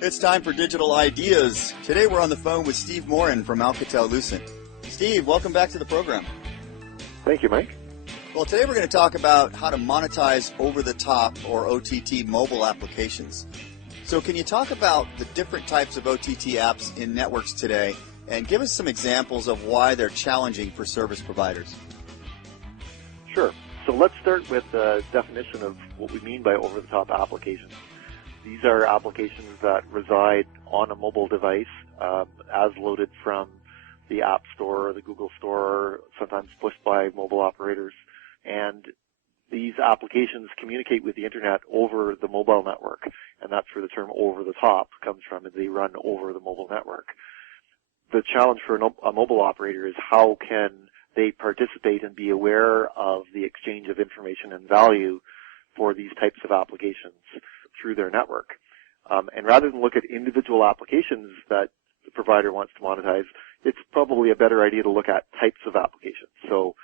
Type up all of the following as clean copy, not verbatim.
It's time for Digital Ideas. Today we're on the phone with Steve Morin from Alcatel-Lucent. Steve, welcome back to the program. Thank you, Mike. Well, today we're going to talk about how to monetize over-the-top or OTT mobile applications. So can you talk about the different types of OTT apps in networks today and give us some examples of why they're challenging for service providers? Sure. So let's start with the definition of what we mean by over-the-top applications. These are applications that reside on a mobile device as loaded from the App Store or the Google Store, sometimes pushed by mobile operators. And these applications communicate with the Internet over the mobile network, and that's where the term over-the-top comes from, and they run over the mobile network. The challenge for a mobile operator is how can they participate and be aware of the exchange of information and value for these types of applications through their network. And rather than look at individual applications that the provider wants to monetize, it's probably a better idea to look at types of applications. So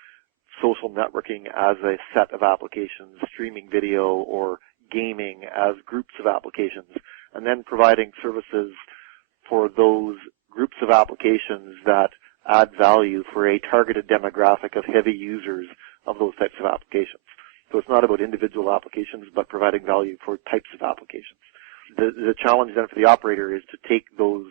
social networking as a set of applications, streaming video or gaming as groups of applications, and then providing services for those groups of applications that add value for a targeted demographic of heavy users of those types of applications. So it's not about individual applications, but providing value for types of applications. The challenge then for the operator is to take those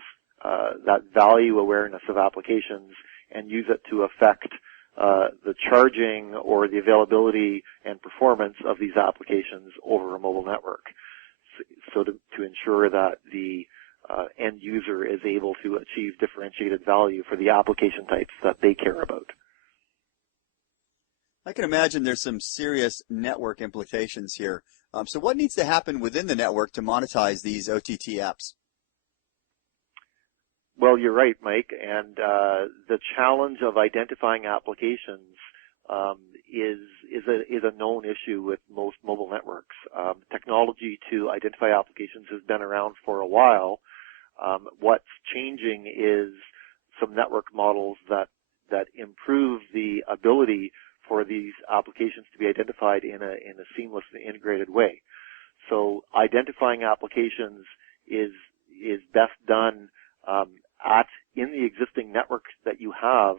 that value awareness of applications and use it to affect the charging or the availability and performance of these applications over a mobile network. So to ensure that the end user is able to achieve differentiated value for the application types that they care about. I can imagine there's some serious network implications here. So what needs to happen within the network to monetize these OTT apps? Well, you're right, Mike, and the challenge of identifying applications is a known issue with most mobile networks. Technology to identify applications has been around for a while. What's changing is some network models that improve the ability for these applications to be identified in a seamless and integrated way. So identifying applications is best done in the existing network that you have,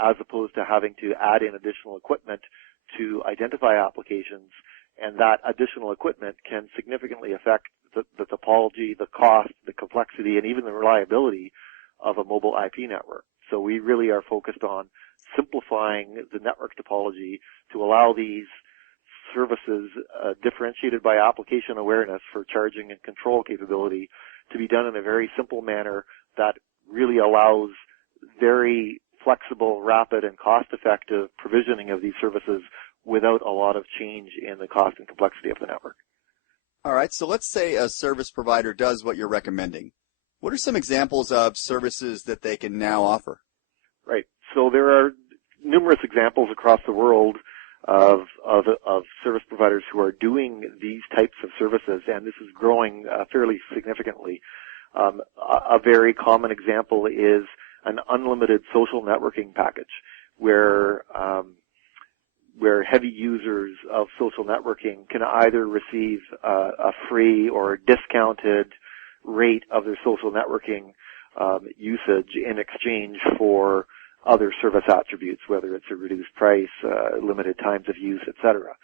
as opposed to having to add in additional equipment to identify applications, and that additional equipment can significantly affect the topology, the cost, the complexity, and even the reliability of a mobile IP network. So we really are focused on simplifying the network topology to allow these services differentiated by application awareness for charging and control capability to be done in a very simple manner that really allows very flexible, rapid, and cost-effective provisioning of these services without a lot of change in the cost and complexity of the network. All right, so let's say a service provider does what you're recommending. What are some examples of services that they can now offer? Right. So there are numerous examples across the world of service providers who are doing these types of services, and this is growing fairly significantly. A very common example is an unlimited social networking package, where heavy users of social networking can either receive a free or discounted rate of their social networking usage in exchange for other service attributes, whether it's a reduced price, limited times of use, etc.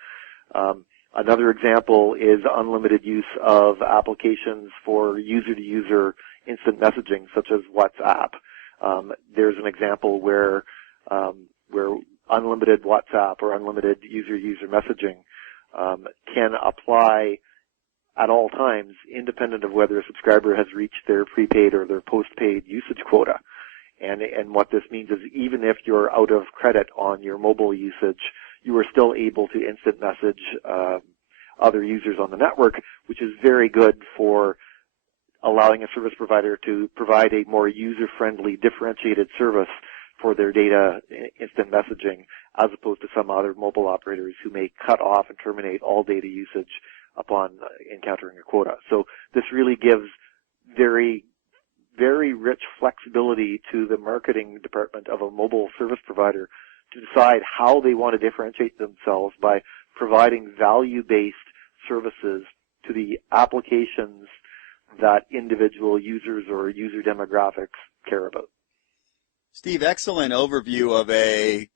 Another example is unlimited use of applications for user-to-user instant messaging, such as WhatsApp. There's an example where unlimited WhatsApp or unlimited user-to-user messaging can apply at all times, independent of whether a subscriber has reached their prepaid or their postpaid usage quota. And what this means is even if you're out of credit on your mobile usage, you are still able to instant message other users on the network, which is very good for allowing a service provider to provide a more user-friendly, differentiated service for their data instant messaging, as opposed to some other mobile operators who may cut off and terminate all data usage upon encountering a quota. So this really gives very rich flexibility to the marketing department of a mobile service provider to decide how they want to differentiate themselves by providing value-based services to the applications that individual users or user demographics care about. Steve, excellent overview of a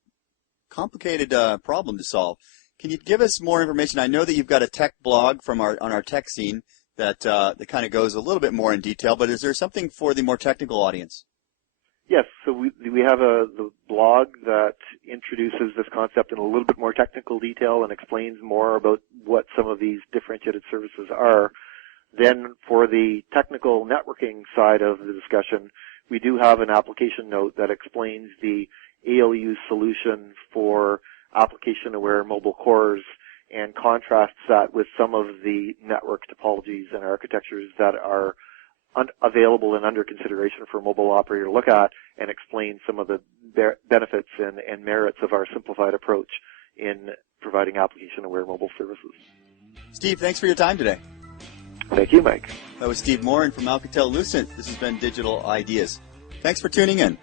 complicated problem to solve. Can you give us more information? I know that you've got a tech blog on our tech scene that kind of goes a little bit more in detail, but is there something for the more technical audience? Yes, so we have the blog that introduces this concept in a little bit more technical detail and explains more about what some of these differentiated services are. Then for the technical networking side of the discussion, we do have an application note that explains the ALU solution for application-aware mobile cores and contrasts that with some of the network topologies and architectures that are available and under consideration for a mobile operator to look at, and explain some of the benefits and merits of our simplified approach in providing application-aware mobile services. Steve, thanks for your time today. Thank you, Mike. That was Steve Morin from Alcatel-Lucent. This has been Digital Ideas. Thanks for tuning in.